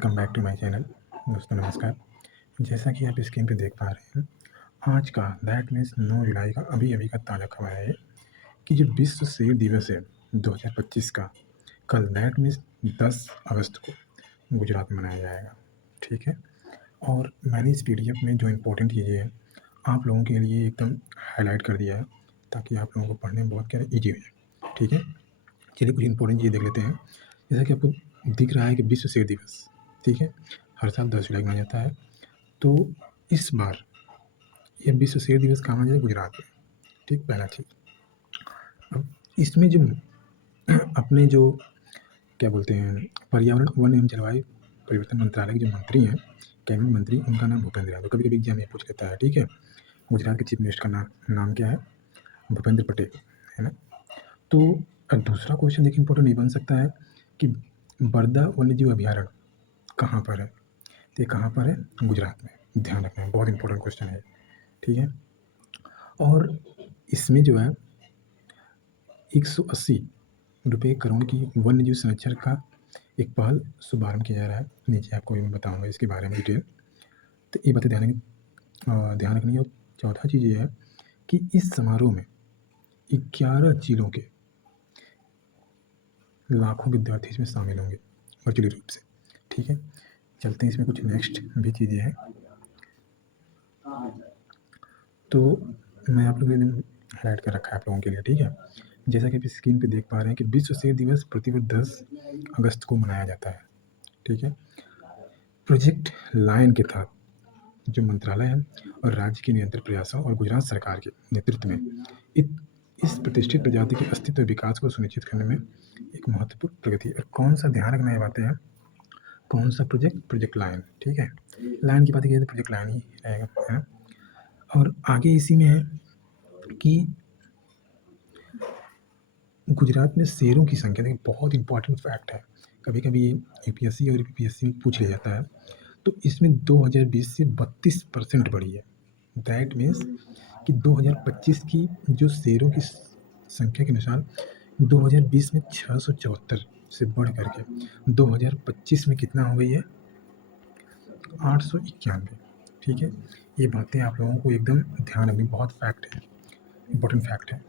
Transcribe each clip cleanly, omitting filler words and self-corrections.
Welcome back to my channel. दोस्तों नमस्कार। जैसा कि आप स्क्रीन पे देख पा रहे हैं, आज का दैट मीन्स 9 जुलाई का अभी-अभी का ताज़ा खबर है कि जो विश्व सेब दिवस है 2025 का, कल दैट मीन्स 10 अगस्त को गुजरात में मनाया जाएगा। ठीक है? और मैंने इस पीडीएफ में जो इम्पोर्टेंट चीज़ें हैं, आप लोगों के लिए एकदम हाइलाइट कर दिया है, ताकि आप लोगों को पढ़ने में बहुत क्या है ईज़ी हो जाए। ठीक है? चलिए कुछ इम्पोर्टेंट चीज़ें देख लेते हैं। जैसा कि आपको दिख रहा है कि विश्व सेब दिवस, ठीक है? हर साल 10 जुलाई को मनाया जाता है। तो इस बार ये विश्व सेब दिवस कहाँ मनाया जाएगा? गुजरात में। ठीक, पहला चीज़। अब इसमें जो अपने जो क्या बोलते हैं, पर्यावरण, वन एवं जलवायु परिवर्तन मंत्रालय के जो मंत्री हैं, कैबिनेट मंत्री, उनका नाम भूपेंद्र यादव। कभी-कभी एग्ज़ाम में पूछ लेता है, ठीक है? गुजरात के चीफ मिनिस्टर का नाम क्या है? भूपेंद्र पटेल, है ना? तो दूसरा क्वेश्चन देखिए इम्पोर्टेंट ये बन सकता है कि बरदा वन्यजीव अभयारण्य कहाँ पर है? तो ये कहाँ पर है? गुजरात में। ध्यान रखना है, बहुत इंपॉर्टेंट क्वेश्चन है, ठीक है? और इसमें जो है 180 रुपये करोड़ की वन्यजीव संरक्षण का एक पहल शुभारंभ किया जा रहा है। नीचे आपको मैं बताऊंगा इसके बारे में डिटेल। तो ये बातें ध्यान रखनी है। और चौथा चीज़ ये है कि इस समारोह में 11 जिलों के लाखों विद्यार्थी इसमें शामिल होंगे वर्चुअली रूप से। ठीक है, चलते हैं इसमें कुछ नेक्स्ट भी चीज़ें हैं। तो मैं आप लोगों ने हाईलाइट कर रखा है आप लोगों के लिए, ठीक है? जैसा कि आप स्क्रीन पे देख पा रहे हैं कि विश्व सेब दिवस प्रतिवर्ष 10 अगस्त को मनाया जाता है, ठीक है? प्रोजेक्ट लायन के तहत जो मंत्रालय है और राज्य के निरंतर प्रयासों और गुजरात सरकार के नेतृत्व में इस प्रतिष्ठित प्रजाति के अस्तित्व विकास को सुनिश्चित करने में एक महत्वपूर्ण प्रगति है। कौन सा ध्यान रखना ये बातें हैं? कौन सा प्रोजेक्ट लायन, ठीक है? लायन की बात की तो प्रोजेक्ट लायन ही रहेगा, है ना? और आगे इसी में है कि गुजरात में शेरों की संख्या, देखिए बहुत इंपॉर्टेंट फैक्ट है। कभी-कभी यूपीएससी और बीपीएससी में पूछ लिया जाता है। तो इसमें 2020 से 32% बढ़ी है। दैट मीन्स कि 2025 की जो शेरों की संख्या के अनुसार 2020 में 674 से बढ़ करके 2025 में कितना हो गई है? 891। ठीक है, ये बातें आप लोगों को एकदम ध्यान रखनी, बहुत फैक्ट है, इंपॉर्टेंट फैक्ट है,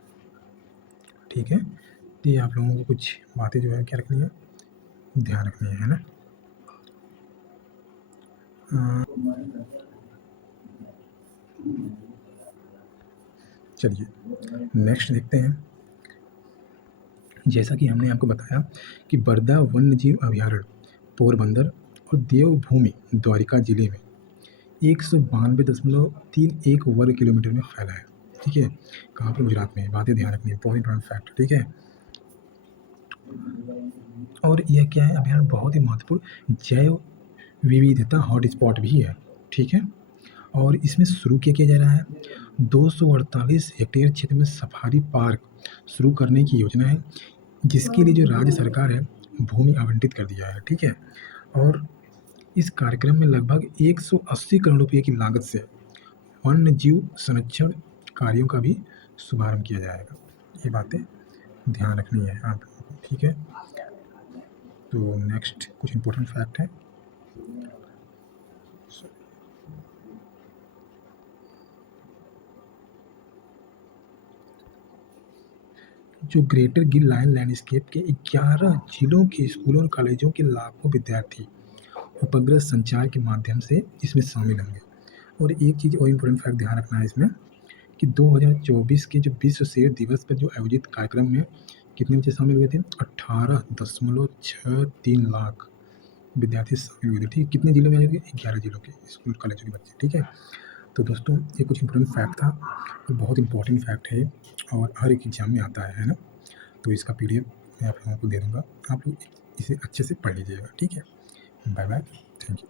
ठीक है? तो ये आप लोगों को कुछ बातें जो है क्या रखनी है, ध्यान रखनी है ना? चलिए नेक्स्ट देखते हैं। जैसा कि हमने आपको बताया कि बरदा वन्यजीव अभयारण्य पोरबंदर और देवभूमि द्वारिका जिले में 192.31 वर्ग किलोमीटर में फैला है, ठीक है? कहाँ पर? गुजरात में। बातें ध्यान रखनी है, बहुत इंपॉर्टेंट फैक्ट, ठीक है? और यह क्या है? अभयारण्य बहुत ही महत्वपूर्ण जैव विविधता हॉटस्पॉट भी है, ठीक है? और इसमें शुरू क्या किया जा रहा है? 248 हेक्टेयर क्षेत्र में सफारी पार्क शुरू करने की योजना है, जिसके लिए जो राज्य सरकार है भूमि आवंटित कर दिया है, ठीक है? और इस कार्यक्रम में लगभग 180 करोड़ रुपए की लागत से वन्य जीव संरक्षण कार्यों का भी शुभारंभ किया जाएगा। ये बातें ध्यान रखनी है आप लोगों को, ठीक है? तो नेक्स्ट कुछ इंपॉर्टेंट फैक्ट है। जो ग्रेटर गिर लायन लैंडस्केप के 11 जिलों के स्कूलों और कॉलेजों के लाखों विद्यार्थी उपग्रह संचार के माध्यम से इसमें शामिल होंगे। और एक चीज़ और इम्पोर्टेंट फैक्ट ध्यान रखना है इसमें कि 2024 के जो विश्व सेब दिवस पर जो आयोजित कार्यक्रम में कितने बच्चे शामिल हुए थे? 18.63 लाख विद्यार्थी शामिल हुए थे, ठीक है? कितने जिलों में आए थे? 11 जिलों के स्कूल कॉलेजों के बच्चे, ठीक है? तो दोस्तों ये कुछ इंपॉर्टेंट फैक्ट था और बहुत इंपॉर्टेंट फैक्ट है और हर एक एग्जाम में आता है ना? तो इसका पीडीएफ मैं आप लोगों को दे दूँगा, आप लोग इसे अच्छे से पढ़ लीजिएगा, ठीक है? Bye bye, thank you.